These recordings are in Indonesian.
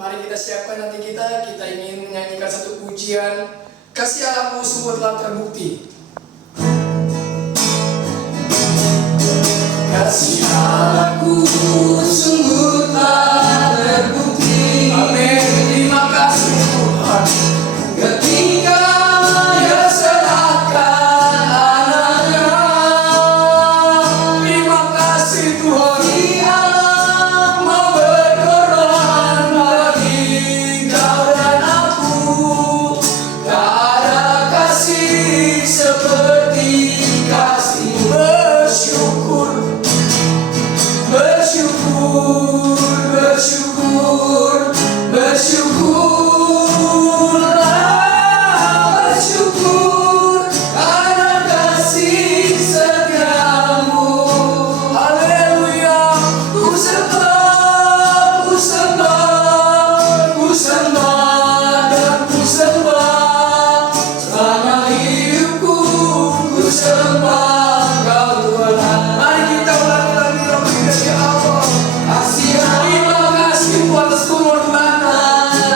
Mari kita siapkan nanti kita ingin menyanyikan satu pujian. Kasih Allahmu sungguh telah terbukti. Kasih Allahku sungguh telah terbukti. Amin. Terima kasih Tuhan. Ketika Dia serahkan anaknya. Terima kasih Tuhan. Dia mau berkorban bagi kau dan aku. Tak ada kasih seperti kasih. Bersyukur, bersyukur, bersyukur, bersyukurlah, bersyukur karena kasih setiamu. Haleluya. Ku sembah, ku sembah, ku sembah dan ku sembah selama hidupku. Ku sembah Kau Tuhan. Mari kita ulangi lagi lagu ini ya Allah. Kasih, terima kasih atas pengorbanan.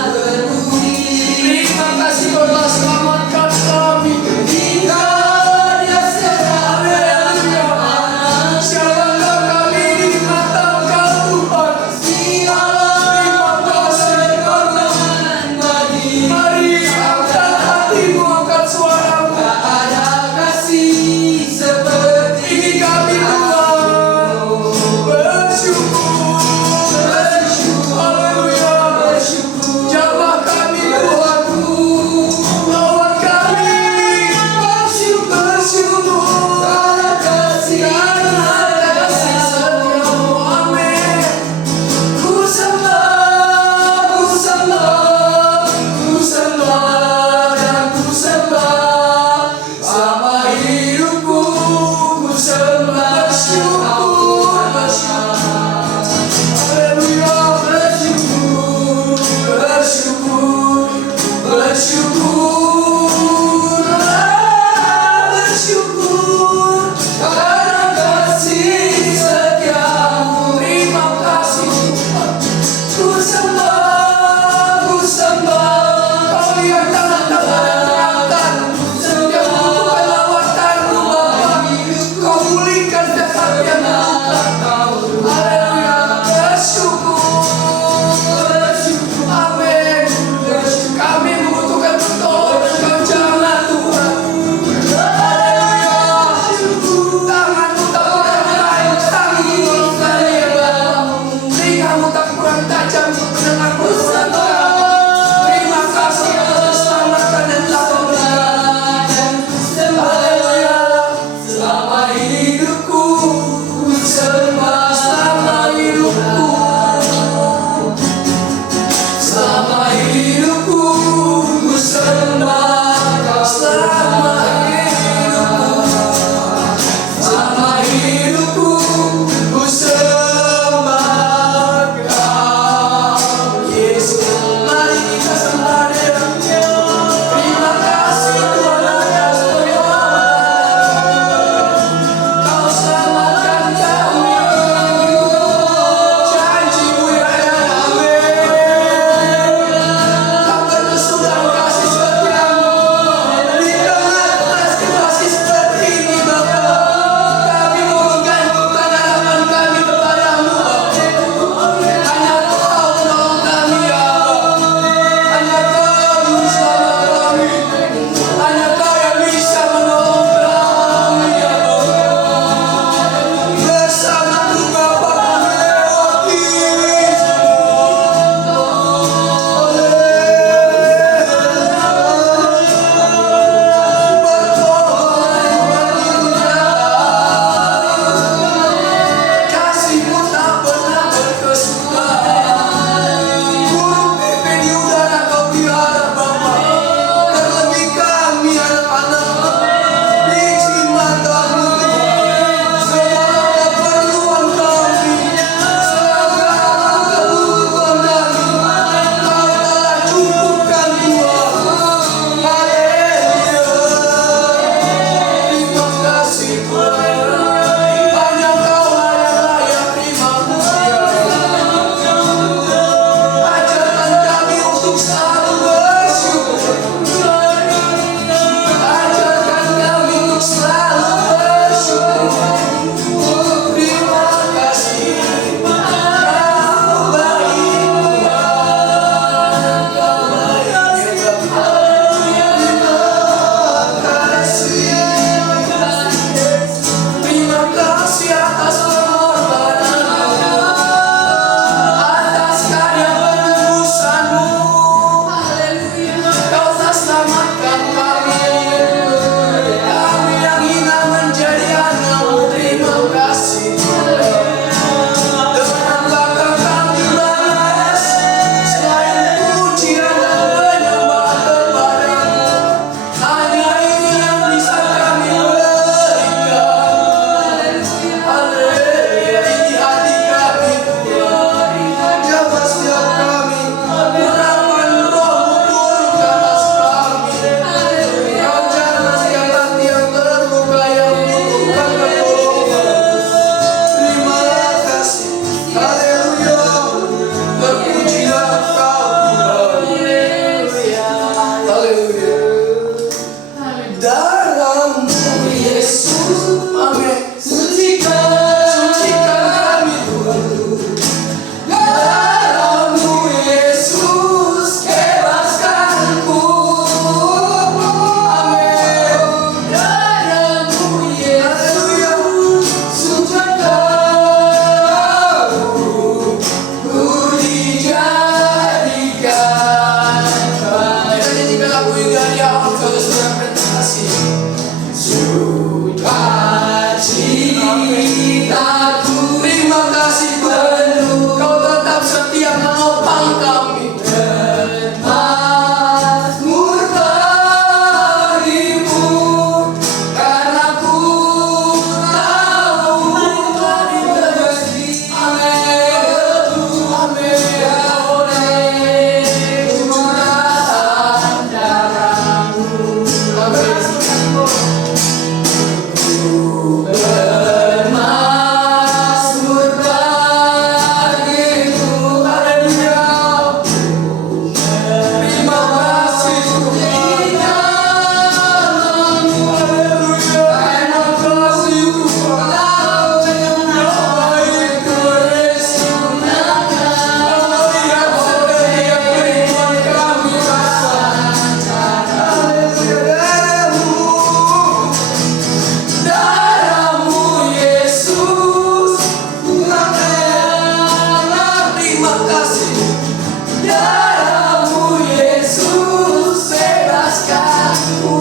Darahmu Yesus bebaskanku,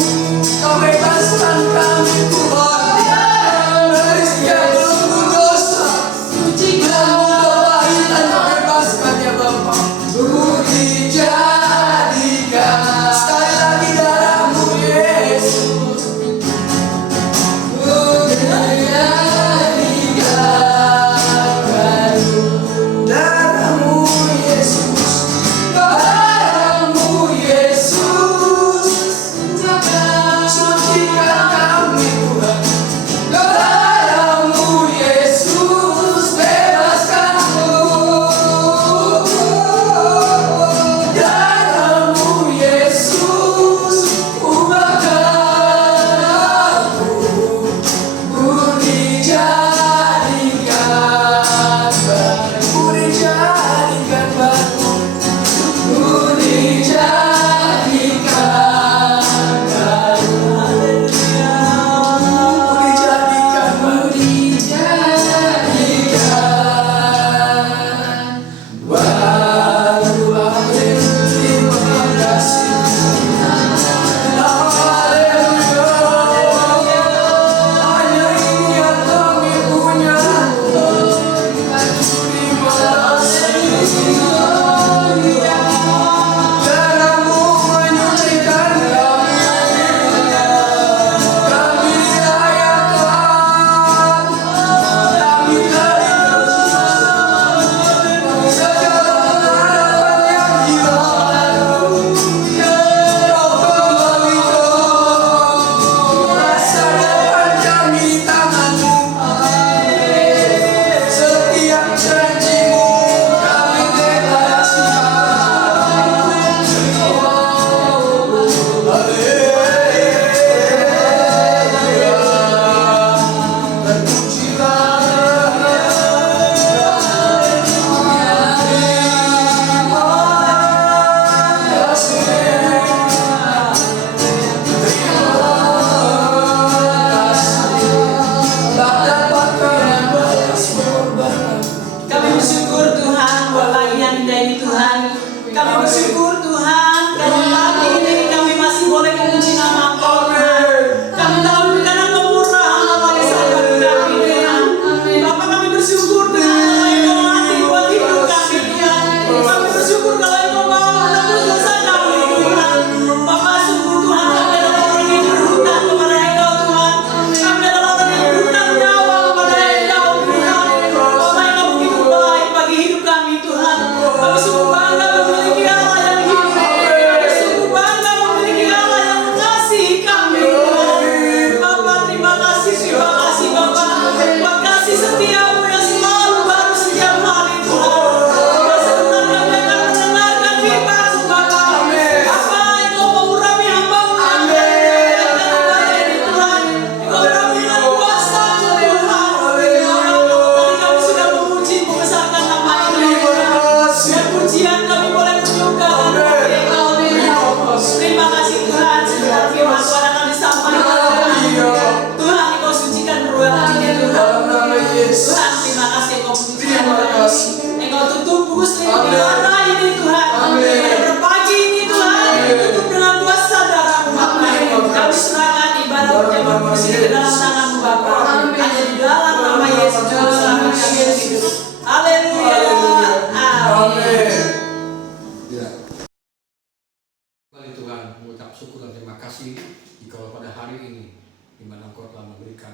Kau bebaskan kami Tuhan dari setiap belenggu dosa. Sucikan kebaikan, bebaskan ya Bapa. Ku dijadikan sekali lagi darahmu Yesus. Ku dijadikan darahmu Yesus. Darahmu Yesus sucikan kami Tuhan. Darahmu Yesus bebaskanku. Darahmu Yesus ubahkan aku. Ku dijadikan baru. Ku dijadikan baru. Ku dijadikan baru. Ku dijadikan baru. Baru. Amin. Terima kasih. Haleluya. Hanya ini yang kami punya. Terima kasih. Darahmu menyucikan kami. Kami layakan. Kami berikan segala pengharapan yang hilang. Kau kembali masa depan kami di tangan-Mu. Setiap janji-Mu kami deklarasikan. Haleluya. Terpujilah. Terima kasih. Tak dapat kami balas pengorbanan. Kami bersyukur Tuhan buat pagi yang indah ini Tuhan. Kami bersyukur Tuhan karena pagi ini kami masih boleh memuji nama Engkau Tuhan. Kami tahu karena kemurahan bagi saja kami Tuhan. Bapa kami bersyukur Tuhan kalau Engkau mati buat hidup kami Tuhan. Kami bersyukur kalau Engkau mau menebus dosa kami Tuhan. Bapa sungguh Tuhan kami adalah orang yang berhutang kepada Engkau Tuhan. Kami adalah orang yang berhutang nyawa kepada Engkau Tuhan. Bapa Engkau begitu baik bagi hidup kami Tuhan. Kami sungguh bangga memiliki Allah yang hidup. Kami sungguh bangga memiliki Allah yang mengasihi kami Tuhan. Bapa terima kasih Bapa. Buat kasih setiamu yang selalu baru setiap hari Tuhan. Dan sebentar kami akan mendengarkan firman-Mu Bapa. Apa Engkau mengurapi hamba-Mu yang berada ini Tuhan. Engkau urapi dengan kuasa-Mu Tuhan. Tadi kami sudah memuji membesarkan nama-Mu Tuhan. Dan pujian kami boleh menyukakan Engkau Tuhan. Terima kasih Tuhan segala firman Tuhan akan disampaikan Tuhan. Engkau sucikan perbuatan ini Tuhan. Dalam nama Yesus. Tuhan terima kasih Engkau pujikan Terima kasih. Engkau tutup buku selimut darah ini Tuhan. Amin. Pada pagi ini Tuhan tutup dengan kuasa darah-Mu Bapa. Kami serahkan ibadah ucapan kursi ke dalam tangan-Mu Bapa. Hanya di dalam nama Yesus Juru Selamat kami hidup. Haleluya. Amin. Ya. Kembali Tuhan mengucap syukur dan terima kasih jika pada hari ini di mana Engkau telah memberikan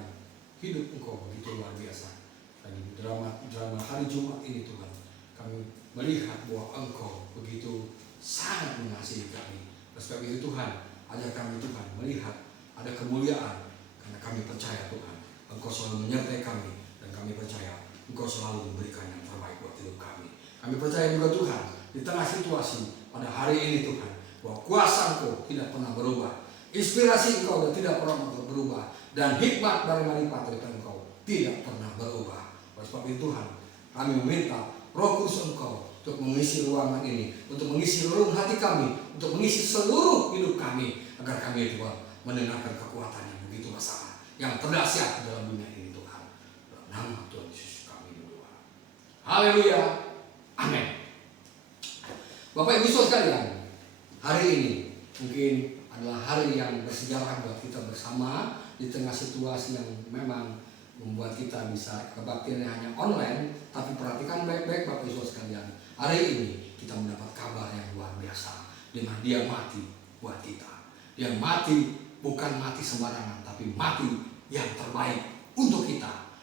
hidup Engkau begitu luar biasa. Dan di drama hari Jumat ini Tuhan, kami melihat bahwa Engkau begitu sangat mengasihi kami. Oleh sebab itu Tuhan, ajar kami Tuhan melihat ada kemuliaan karena kami percaya Tuhan, Engkau selalu menyertai kami dan kami percaya Engkau selalu memberikan yang terbaik buat hidup kami. Kami percaya juga Tuhan, di tengah situasi pada hari ini Tuhan, bahwa kuasa Engkau tidak pernah berubah, inspirasi Engkau tidak pernah berubah, dan hikmat dari maripat dari Engkau tidak pernah berubah. Oleh sebab itu Tuhan, kami meminta Roh Kudus Engkau untuk mengisi ruangan ini, untuk mengisi relung hati kami, untuk mengisi seluruh hidup kami, agar kami Tuhan mendengarkan kekuatan yang begitu besar, yang terdahsyat dalam dunia ini Tuhan. Dalam nama Tuhan Yesus kami berdoa. Haleluya. Amin. Bapak Ibu Saudara sekalian, hari ini mungkin adalah hari yang bersejarah buat kita bersama di tengah situasi yang memang membuat kita bisa kebaktian hanya online. Tapi perhatikan baik-baik Bapak Ibu Saudara sekalian, hari ini kita mendapat kabar yang luar biasa, di mana Dia mati buat kita. Dia mati bukan mati sembarangan, tapi mati yang terbaik untuk kita.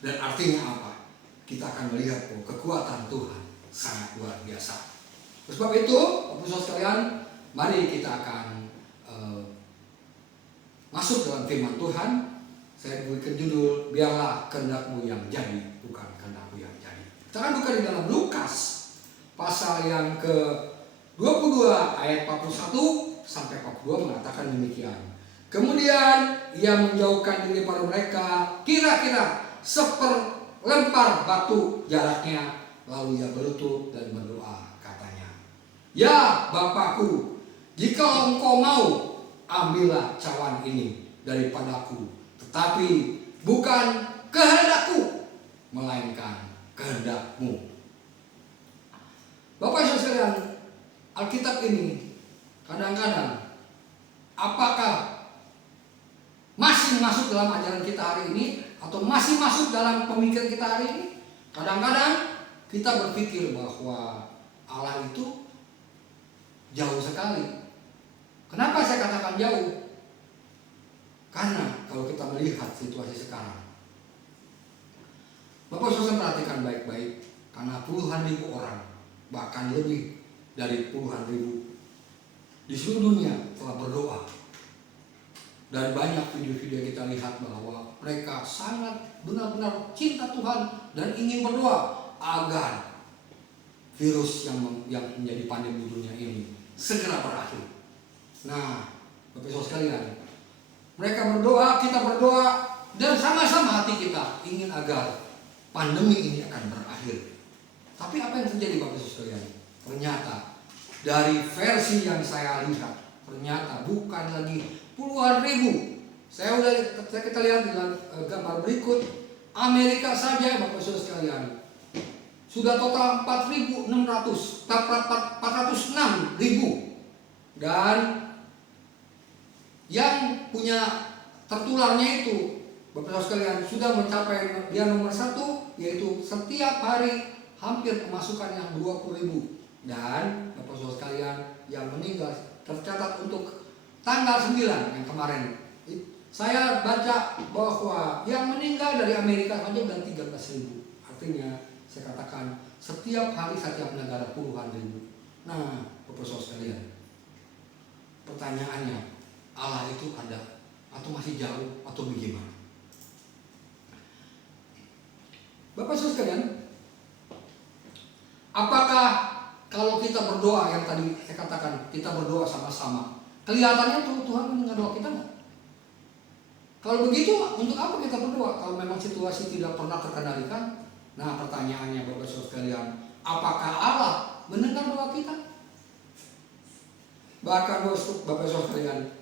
Dan artinya apa? Kita akan melihat kekuatan Tuhan sangat luar biasa. Oleh sebab itu, Bapak Ibu Saudara sekalian, mari kita akan masuk dalam firman Tuhan. Saya berikan judul, biarlah kehendak-Mu yang jadi, bukan kehendak-Ku yang jadi. Kita akan buka di dalam Lukas pasal yang ke-22 ayat 41 sampai 42 mengatakan demikian. Kemudian ia menjauhkan diri pada mereka kira-kira seperlempar batu jaraknya, lalu ia berlutut dan berdoa, katanya, "Ya Bapakku, jika Engkau mau, ambillah cawan ini daripadaku, tetapi bukan kehendak-Ku, melainkan kehendak-Mu." Bapak Ibu sekalian, Alkitab ini kadang-kadang apakah masih masuk dalam ajaran kita hari ini atau masih masuk dalam pemikiran kita hari ini? Kadang-kadang kita berpikir bahwa Allah itu jauh sekali. Kenapa saya katakan jauh? Karena kalau kita melihat situasi sekarang, Bapak Saudara perhatikan baik-baik, karena puluhan ribu orang, bahkan lebih dari puluhan ribu di seluruh dunia telah berdoa. Dan banyak video-video yang kita lihat bahwa mereka sangat benar-benar cinta Tuhan dan ingin berdoa agar virus yang menjadi pandemi dunia ini segera berakhir. Nah, Bapak Ibu sekalian, mereka berdoa, kita berdoa, dan sama-sama hati kita ingin agar pandemi ini akan berakhir. Tapi apa yang terjadi Bapak Ibu sekalian? Ternyata dari versi yang saya lihat, ternyata bukan lagi puluhan ribu. Kita lihat di gambar berikut, Amerika saja Bapak Saudara sekalian sudah total 406.000, dan yang punya tertularnya itu Bapak Saudara sekalian sudah mencapai dia nomor 1, yaitu setiap hari hampir kemasukan yang 20.000. Dan Bapak Saudara sekalian yang meninggal tercatat untuk tanggal 9 yang kemarin. Saya baca bahwa yang meninggal dari Amerika saja sudah 13.000. Artinya saya katakan setiap hari setiap negara puluhan ribu. Nah, Bapak Saudara sekalian, pertanyaannya, Allah itu ada atau masih jauh atau bagaimana? Bapak Saudara sekalian, apakah kalau kita berdoa yang tadi saya katakan, kita berdoa sama-sama, kelihatannya Tuhan mendengar doa kita nggak? Kalau begitu, untuk apa kita berdoa? Kalau memang situasi tidak pernah terkendalikan. Nah, pertanyaannya Bapak Saudara sekalian, apakah Allah mendengar doa kita? Bahkan Bapak Saudara sekalian,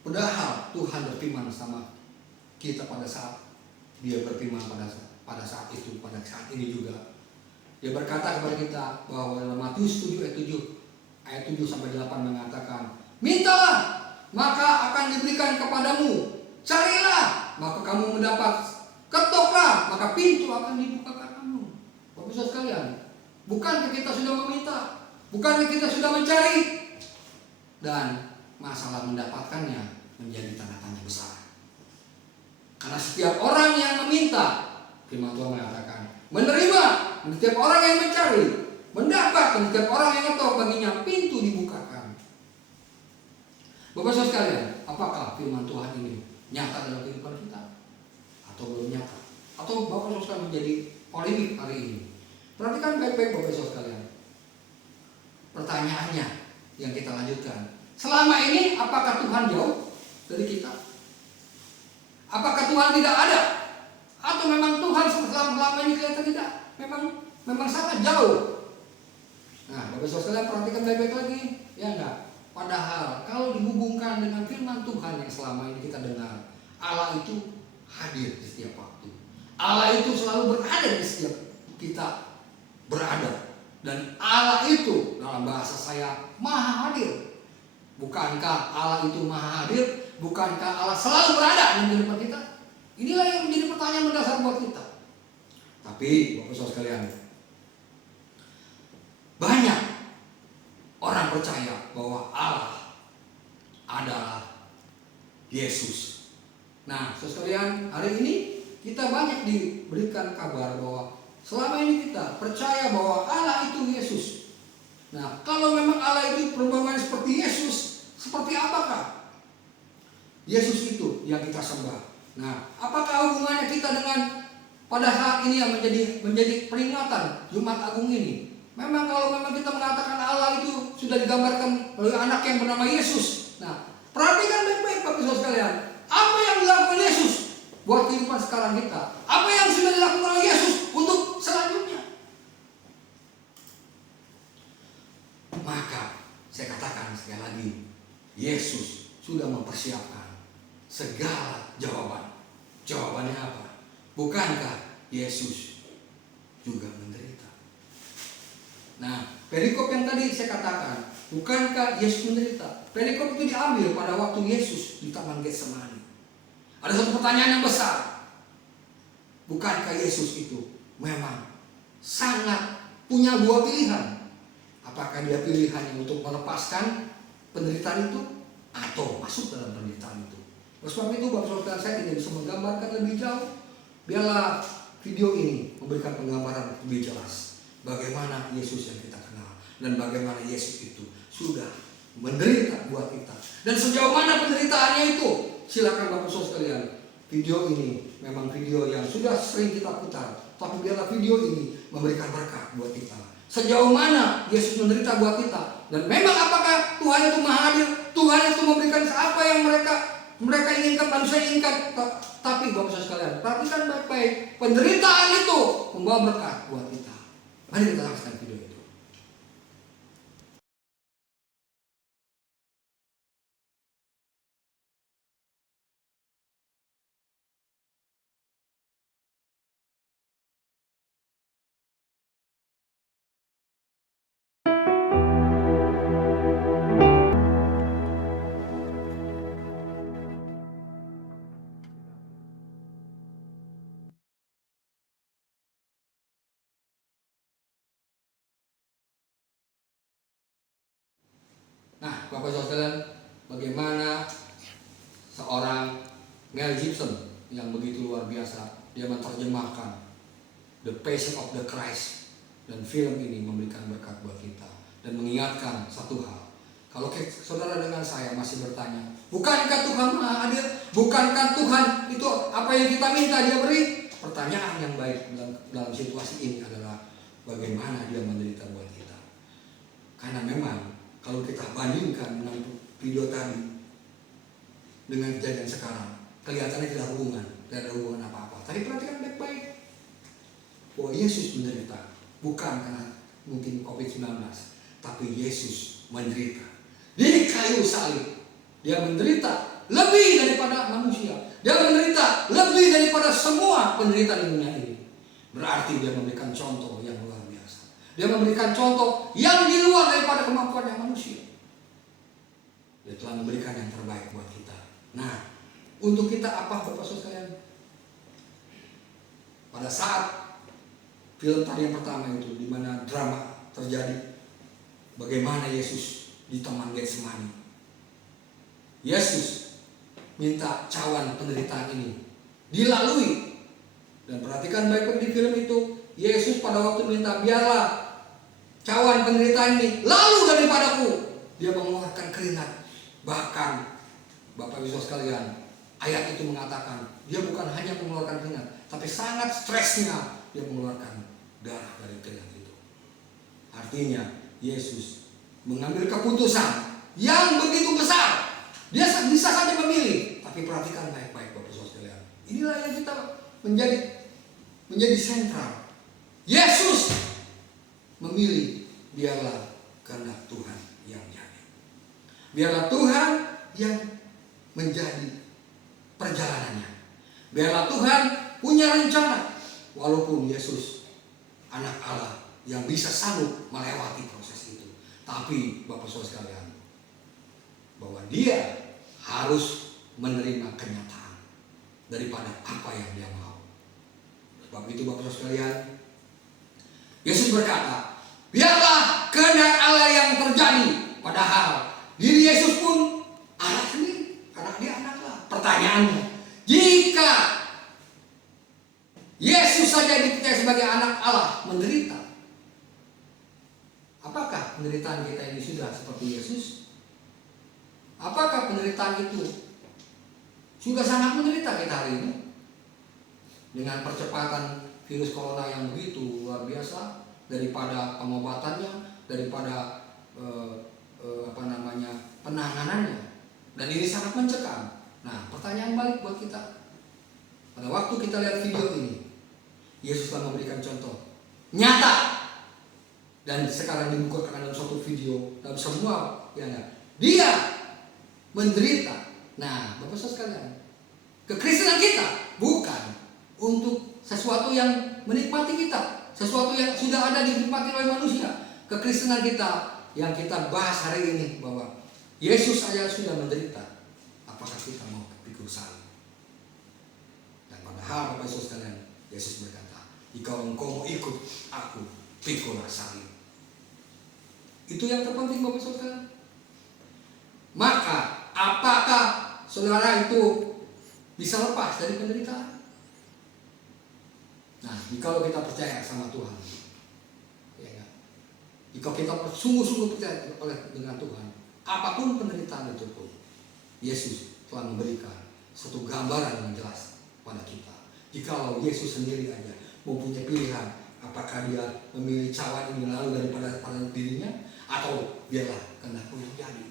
padahal Tuhan berfirman sama kita pada saat Dia berfirman pada saat itu, pada saat ini juga. Dia berkata kepada kita bahwa dalam Matius 7 ayat 7 sampai 8 mengatakan, "Mintalah, maka akan diberikan kepadamu. Carilah, maka kamu mendapat. Ketoklah, maka pintu akan dibukakan kamu." Bapak Saudara sekalian, bukankah kita sudah meminta? Bukankah kita sudah mencari? Dan masalah mendapatkannya menjadi tanda tanya besar. Karena setiap orang yang meminta, firman Tuhan mengatakan, menerima. Setiap orang yang mencari, mendapat. Dan setiap orang yang ngetok, baginya pintu dibukakan. Bapak Saudara sekalian, apakah firman Tuhan ini nyata dalam kehidupan kita? Atau belum nyata? Atau Bapak Saudara sekalian menjadi polemik hari ini? Perhatikan baik-baik Bapak Saudara sekalian. Pertanyaannya yang kita lanjutkan, selama ini apakah Tuhan jauh dari kita? Apakah Tuhan tidak ada? Atau memang Tuhan selama ini kelihatan tidak? Memang sangat jauh. Nah, Bapak Saudara sekalian perhatikan baik-baik lagi, ya enggak? Padahal kalau dihubungkan dengan firman Tuhan yang selama ini kita dengar, Allah itu hadir di setiap waktu. Allah itu selalu berada di setiap kita berada. Dan Allah itu dalam bahasa saya maha hadir. Bukankah Allah itu maha hadir? Bukankah Allah selalu berada di depan kita? Inilah yang menjadi pertanyaan mendasar buat kita. Tapi Bapak Saudara sekalian, banyak orang percaya bahwa Allah adalah Yesus. Nah, Saudara sekalian, hari ini kita banyak diberikan kabar bahwa selama ini kita percaya bahwa Allah itu Yesus. Nah, kalau memang Allah itu perumpamaan seperti Yesus, seperti apakah Yesus itu yang kita sembah? Nah, apakah hubungannya kita dengan pada saat ini yang menjadi peringatan Jumat Agung ini? Memang kalau memang kita mengatakan Allah itu sudah digambarkan oleh anak yang bernama Yesus. Nah, perhatikan baik-baik Bapak Ibu sekalian, apa yang dilakukan Yesus buat kehidupan sekarang kita? Apa yang sudah dilakukan oleh Yesus untuk selanjutnya? Maka saya katakan sekali lagi, Yesus sudah mempersiapkan segala jawaban. Jawabannya apa? Bukankah Yesus juga menderita? Nah, perikop yang tadi saya katakan, bukankah Yesus menderita? Perikop itu diambil pada waktu Yesus di Taman Getsemani. Ada satu pertanyaan yang besar. Bukankah Yesus itu memang sangat punya dua pilihan? Apakah dia pilihannya untuk melepaskan penderitaan itu atau masuk dalam penderitaan itu? Oleh sebab itu Bapak Saudara saya tidak bisa menggambarkan lebih jauh. Biarlah video ini memberikan penggambaran lebih jelas bagaimana Yesus yang kita kenal dan bagaimana Yesus itu sudah menderita buat kita. Dan sejauh mana penderitaannya itu? Silakan Bapak Saudara sekalian. Video ini memang video yang sudah sering kita putar, tapi biarlah video ini memberikan berkat buat kita. Sejauh mana Yesus menderita buat kita? Dan memang apakah Tuhan itu maha hadir? Tuhan itu memberikan apa yang mereka inginkan, manusia inginkan. Tapi Bapak Saudara sekalian, perhatikan baik-baik, penderitaan itu membawa berkat buat kita. Mari kita saksikan video itu. Nah, Bapak Saudara sekalian, bagaimana seorang Mel Gibson yang begitu luar biasa, dia menerjemahkan The Passion of the Christ, dan film ini memberikan berkat buat kita dan mengingatkan satu hal. Kalau saudara dengan saya masih bertanya, bukankah Tuhan maha hadir? Bukankah Tuhan itu apa yang kita minta dia beri? Pertanyaan yang baik dalam situasi ini adalah bagaimana dia menderita buat kita. Karena memang kalau kita bandingkan dengan video tadi dengan kejadian sekarang, kelihatannya tidak ada hubungan apa-apa. Tapi perhatikan baik-baik bahwa Yesus menderita bukan karena mungkin COVID-19, tapi Yesus menderita di kayu salib. Dia menderita lebih daripada manusia. Dia menderita lebih daripada semua penderitaan di dunia ini. Berarti dia memberikan contoh yang luar biasa. Dia memberikan contoh yang di luar daripada kemampuan yang manusia. Dia telah memberikan yang terbaik buat kita. Nah, untuk kita apa Bapak Saudara sekalian? Pada saat film tadi yang pertama itu, di mana drama terjadi, bagaimana Yesus di Taman Getsemani. Yesus minta cawan penderitaan ini dilalui. Dan perhatikan baik-baik di film itu, Yesus pada waktu minta biarlah cawan penderitaan ini lalu daripadaku, dia mengeluarkan keringat. Bahkan Bapak Ibu sekalian, ayat itu mengatakan dia bukan hanya mengeluarkan keringat, tapi sangat stresnya dia mengeluarkan darah dari keringat itu. Artinya Yesus mengambil keputusan yang begitu besar. Dia bisa saja memilih, tapi perhatikan baik-baik Bapak Ibu sekalian. Inilah yang kita menjadi sentral. Yesus memilih, biarlah kehendak Tuhan yang jadi. Biarlah Tuhan yang menjadi perjalanannya. Biarlah Tuhan punya rencana. Walaupun Yesus anak Allah, yang bisa sanggup melewati proses itu. Tapi Bapak Saudara sekalian, bahwa dia harus menerima kenyataan daripada apa yang dia mau. Sebab itu Bapak Saudara sekalian, Yesus berkata, biarlah kehendak Allah yang terjadi. Padahal diri Yesus pun anak sendiri, karena dia anak Allah. Pertanyaannya, jika Yesus saja dipercaya sebagai anak Allah menderita, apakah penderitaan kita ini sudah seperti Yesus? Apakah penderitaan itu sudah sangat menderita kita hari ini? Dengan percepatan virus corona yang begitu luar biasa, daripada pengobatannya, daripada penanganannya, dan ini sangat mencekam. Nah, pertanyaan balik buat kita. Pada waktu kita lihat video ini, Yesus telah memberikan contoh nyata, dan sekarang dibukakan dalam suatu video dalam semua dia menderita. Nah, Bapak Saudara sekalian, kekristenan kita bukan untuk sesuatu yang menikmati kita, sesuatu yang sudah ada dinikmati oleh manusia. Kekristenan kita yang kita bahas hari ini, bahwa Yesus saja sudah menderita, apakah kita mau pikul salib? Dan padahal Bapak Saudara sekalian, Yesus berkata, jika engkau mau ikut aku, pikulah salib. Itu yang terpenting Bapak Saudara sekalian. Maka apakah saudara itu bisa lepas dari penderitaan? Nah, jika kita percaya sama Tuhan, ya, jika kita sungguh-sungguh percaya dengan Tuhan, apapun penderitaan itu pun, Yesus telah memberikan satu gambaran yang jelas pada kita. Jikalau Yesus sendiri aja mempunyai pilihan, apakah dia memilih cawan ini lalu daripada dirinya, atau biarlah kehendakmu yang jadi.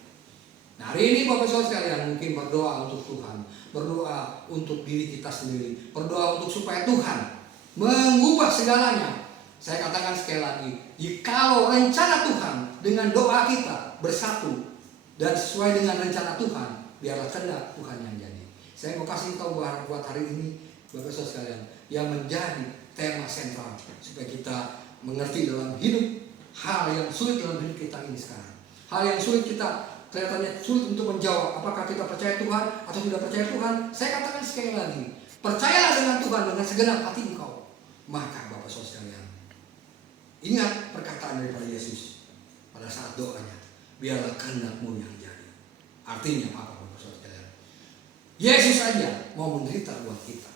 Nah, hari ini Bapak Saudara sekalian mungkin berdoa untuk Tuhan, berdoa untuk diri kita sendiri, berdoa untuk supaya Tuhan mengubah segalanya. Saya katakan sekali lagi, jikalau rencana Tuhan dengan doa kita bersatu dan sesuai dengan rencana Tuhan, biarlah kehendak Tuhan yang jadi. Saya mau kasih tahu buat hari ini Bapak Saudara sekalian, yang menjadi tema sentral supaya kita mengerti dalam hidup hal yang sulit dalam hidup kita ini sekarang. Hal yang sulit kita kelihatannya sulit untuk menjawab, apakah kita percaya Tuhan atau tidak percaya Tuhan. Saya katakan sekali lagi, percayalah dengan Tuhan dengan segenap hati engkau. Maka Bapak Saudara sekalian, ingat perkataan daripada Yesus pada saat doanya, biarlah kehendakmu yang jadi. Artinya apa Bapak Saudara sekalian? Yesus saja mau menderita buat kita.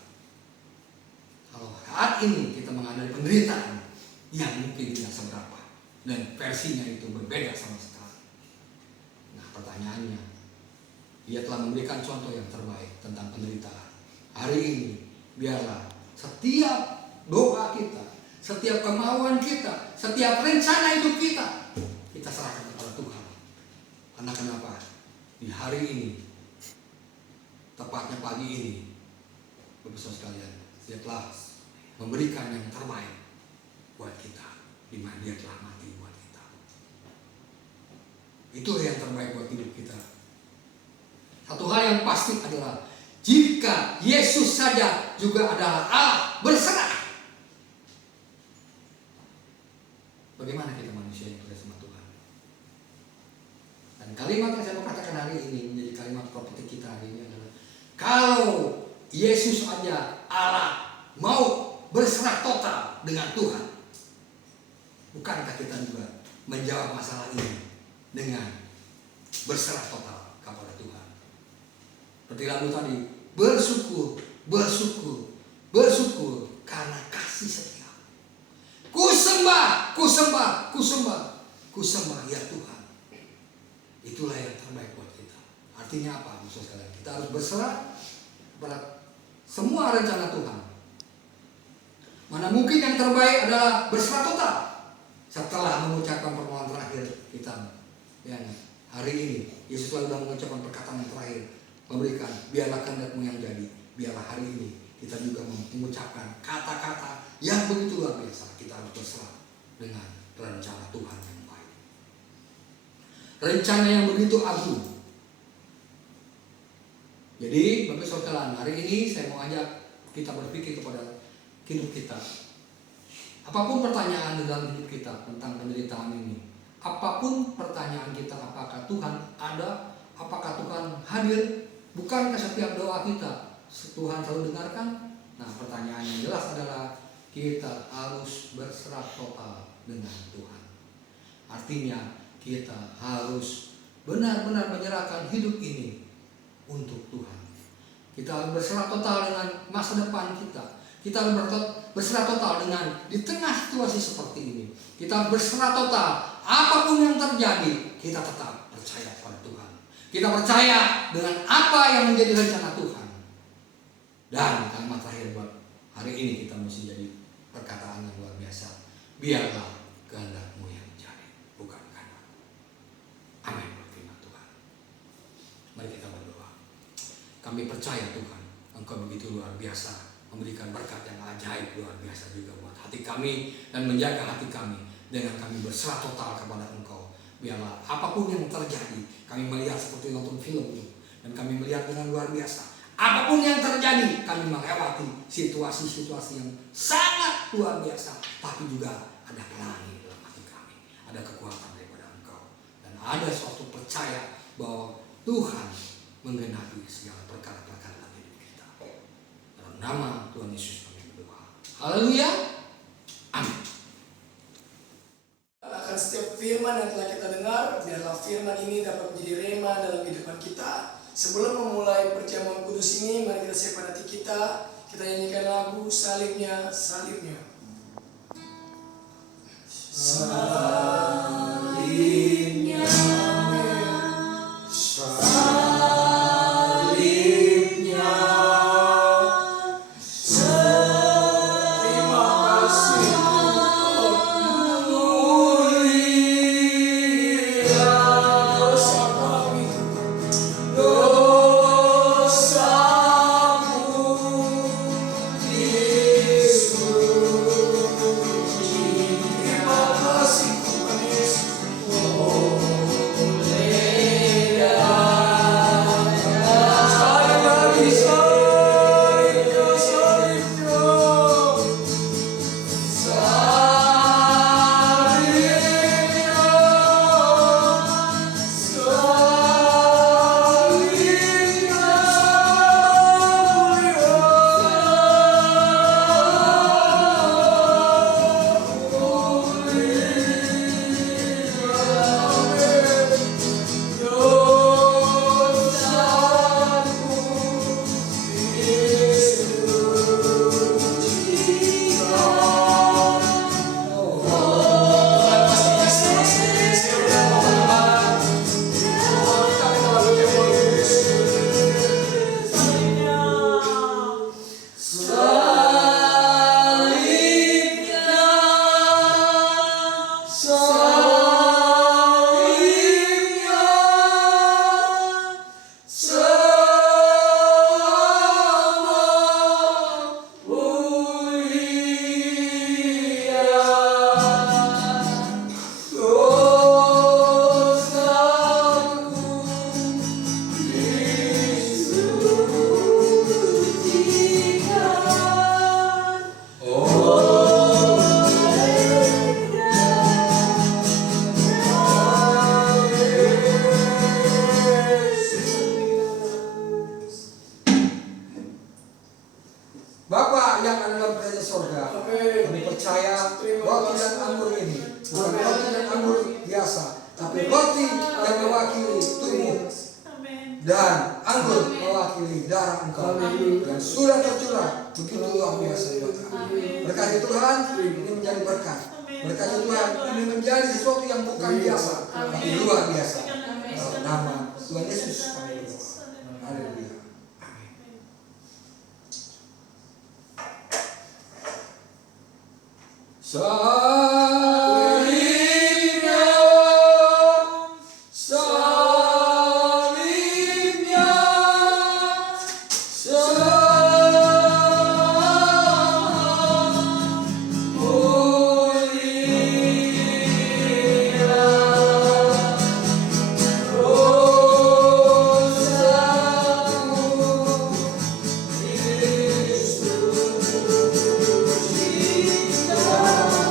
Kalau saat ini kita menghadapi penderitaan yang mungkin tidak seberapa dan versinya itu berbeda sama sekali. Nah, pertanyaannya, dia telah memberikan contoh yang terbaik tentang penderitaan. Hari ini biarlah setiap doa kita, setiap kemauan kita, setiap rencana hidup kita, kita serahkan kepada Tuhan. Karena kenapa? Di hari ini, tepatnya pagi ini, Bapak Saudara sekalian, dia telah memberikan yang terbaik buat kita, di mana dia telah mati buat kita. Itu yang terbaik buat hidup kita. Satu hal yang pasti adalah, jika Yesus saja juga adalah Allah berserah, bagaimana kita manusia yang percaya sama Tuhan? Dan kalimat yang saya mau katakan hari ini menjadi kalimat properti kita hari ini adalah, kalau Yesus saja Allah mau berserah total dengan Tuhan, bukankah kita juga menjawab masalah ini dengan berserah total kepada Tuhan? Seperti lagu tadi, bersyukur, bersyukur, bersyukur karena kasih setia. Ku sembah, ku sembah, ku sembah, ku sembah ya Tuhan. Itulah yang terbaik buat kita. Artinya apa? Maksud sekalian, kita harus berserah kepada semua rencana Tuhan. Mana mungkin yang terbaik adalah berserah total. Setelah mengucapkan permohonan terakhir kita, ya, hari ini Yesus sudah mengucapkan perkataan yang terakhir, memberikan biarlah kehendakmu yang jadi. Biarlah hari ini kita juga mengucapkan kata-kata yang begitu luar biasa. Kita harus berserah dengan rencana Tuhan yang baik, rencana yang begitu agung. Jadi Bapak Saudara, hari ini saya mau ajak kita berpikir kepada hidup kita. Apapun pertanyaan di dalam hidup kita tentang penderitaan ini, apapun pertanyaan kita, apakah Tuhan ada, apakah Tuhan hadir, bukankah setiap doa kita Tuhan selalu dengarkan? Nah, pertanyaan yang jelas adalah kita harus berserah total dengan Tuhan. Artinya kita harus benar-benar menyerahkan hidup ini untuk Tuhan. Kita harus berserah total dengan masa depan kita. Kita harus berserah total dengan di tengah situasi seperti ini. Kita berserah total, apapun yang terjadi, kita tetap percaya pada Tuhan. Kita percaya dengan apa yang menjadi rencana Tuhan. Dan kalimat terakhir buat hari ini kita mesti jadi perkataan yang luar biasa. Biarlah kehendak-Mu yang jadi, bukan kehendak-Ku. Amin. Firman Tuhan. Mari kita berdoa. Kami percaya Tuhan, Engkau begitu luar biasa, memberikan berkat yang ajaib luar biasa juga buat hati kami dan menjaga hati kami dengan kami berserah total kepada Engkau. Biarlah apapun yang terjadi, kami melihat seperti nonton film itu, dan kami melihat dengan luar biasa. Apapun yang terjadi, kami melewati situasi-situasi yang sangat luar biasa, tapi juga ada pelangi dalam hati kami, ada kekuatan daripada Engkau, dan ada suatu percaya bahwa Tuhan menggenapi segala perkara-perkara dalam hidup kita. Dalam nama Tuhan Yesus kami berdoa. Haleluya. Amin. Akan setiap firman yang telah kita dengar, biarlah firman ini dapat menjadi rema dalam kehidupan kita. Sebelum memulai perjamuan kudus ini, mari kita siapkan hati kita. Kita nyanyikan lagu Salibnya, Salibnya. Salibnya, salibnya. Terima kasih mulia dosa kami, dosamu Yesus. Terima kasih Tuhan Yesus. Bapa yang ada dalam kerajaan sorga, kami percaya roti dan anggur ini bukan roti dan anggur biasa, tapi roti yang mewakili tubuh dan anggur mewakili darah Engkau yang sudah tercurah begitu luar biasa buat kami. Berkati Tuhan, ini menjadi berkat. Berkati Tuhan, ini menjadi sesuatu yang bukan biasa, tapi luar biasa. Dalam nama Tuhan Yesus kami berdoa. Haleluya. Salibnya, salibnya, sama mulia dosamu Yesus cinta.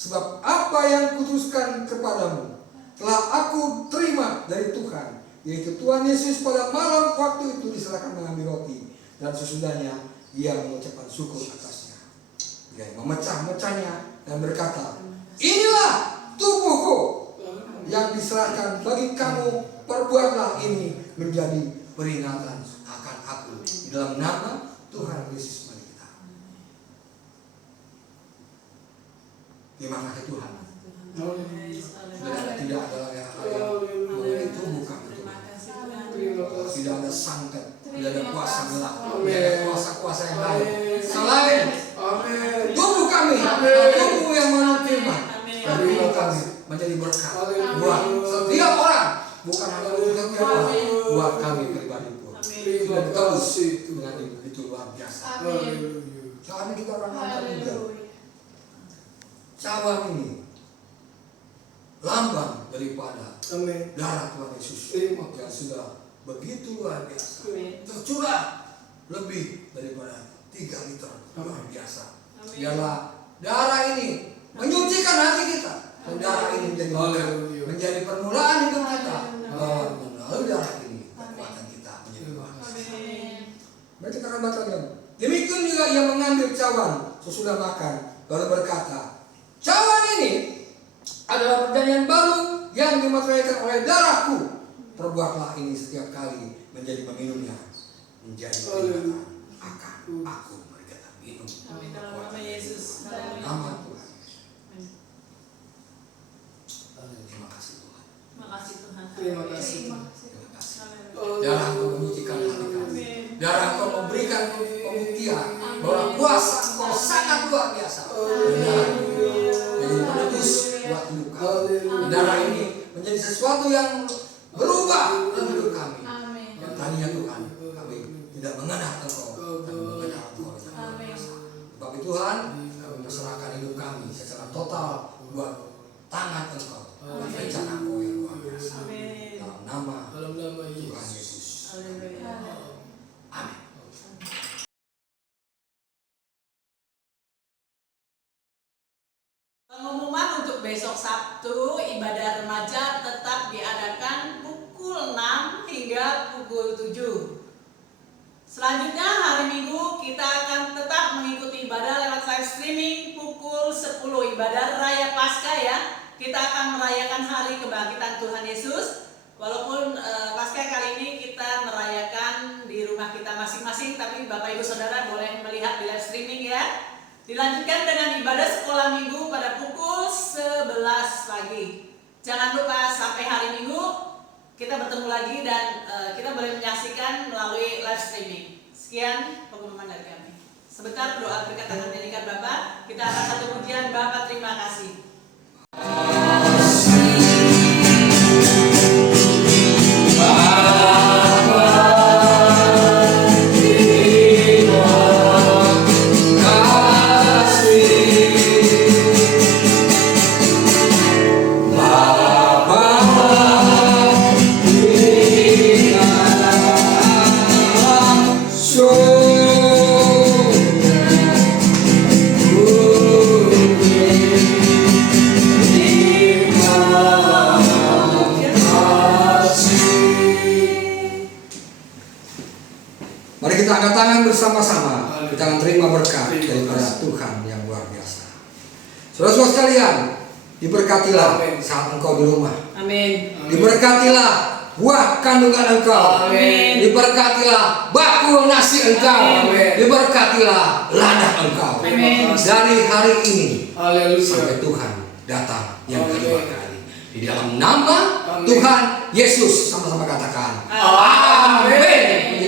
Sebab apa yang kutuskan kepadamu telah aku terima dari Tuhan, yaitu Tuhan Yesus pada malam waktu itu diserahkan mengambil roti, dan sesudahnya ia mengucapkan syukur atasnya. Dia memecah-mecahnya dan berkata, inilah tubuhku yang diserahkan bagi kamu, perbuatlah ini menjadi peringatan akan aku. Di dalam nama Tuhan Yesus mari kita. Terima kasih Tuhan. Tidak ada hal yang mengenai tubuh kami. Tidak ada santet, tidak ada kuasa gelap, tidak ada kuasa-kuasa yang lain. Selain tubuh kami, tubuh yang menurut firman, tubuh kami menjadi berkat buat setiap orang, bukan hanya untuk setiap orang, buat kami pribadi pun. Kita terus dengan itu luar biasa. Saat kita orang angkat juga, cawan ini lambang daripada darah Tuhan Yesus yang sudah begitu luar biasa, tercurah lebih daripada 3 liter, luar biasa. Biarlah darah ini menyucikan hati kita, dan darah ini menjadi berkat, menjadi permulaan hidup kita. Melalui darah ini kekuatan kita menjadi luar biasa. Mari kita akan baca lagi. Demikian juga ia mengambil cawan sesudah makan, lalu berkata, cawan ini adalah perjanjian baru yang dimateraikan oleh darahku. Perbuatlah ini setiap kali menjadi meminumnya, menjadi peringatan akan aku. Mereka tak minum. Amin. Dalam nama Yesus. Nama Tuhan. Terima kasih Tuhan. Terima kasih Tuhan. Terima kasih. Terima kasih. Darah Engkau menyucikan hati kami. Darah Engkau memberikan pembuktian bahwa kuasa Engkau sangat luar biasa. Darah menjadi penebus buat hidup kami. Darah ini menjadi sesuatu yang berubah dalam hidup kami. Yang tadinya Tuhan kami tidak mengenal Engkau, kami mengenal Engkau dengan luar biasa. Sebab itu Tuhan, kami memperserahkan hidup kami secara total buat tangan Engkau, buat rencana Engkau yang luar biasa. Dalam nama Tuhan Yesus. Amin. Pengumuman untuk besok Sabtu, ibadah remaja tetap diadakan pukul 6 hingga pukul 7. Selanjutnya hari Minggu kita akan tetap mengikuti ibadah lewat live streaming pukul 10, ibadah Raya Paskah ya. Kita akan merayakan hari kebangkitan Tuhan Yesus. Walaupun Paskah kali ini kita merayakan di rumah kita masing-masing, tapi Bapak Ibu Saudara boleh melihat di live streaming ya. Dilanjutkan dengan ibadah sekolah minggu pada pukul 11 pagi. Jangan lupa sampai hari Minggu kita bertemu lagi dan kita boleh menyaksikan melalui live streaming. Sekian pengumuman dari kami. Sebentar doa berkat akan menyanyikan Bapak. Kita akan satu pujian. Bapak terima kasih. Mari kita angkat tangan bersama-sama. Kita akan terima berkat daripada Tuhan yang luar biasa. Saudara-saudara sekalian, diberkatilah saat engkau di rumah. Amin. Diberkatilah buah kandungan engkau. Amin. Diberkatilah bakul nasi engkau. Amin. Diberkatilah ladang engkau. Amin. Dari hari ini Haleluya. sampai Tuhan datang yang kedua kali. Di dalam nama Tuhan Yesus, sama-sama katakan. Amin. Amin.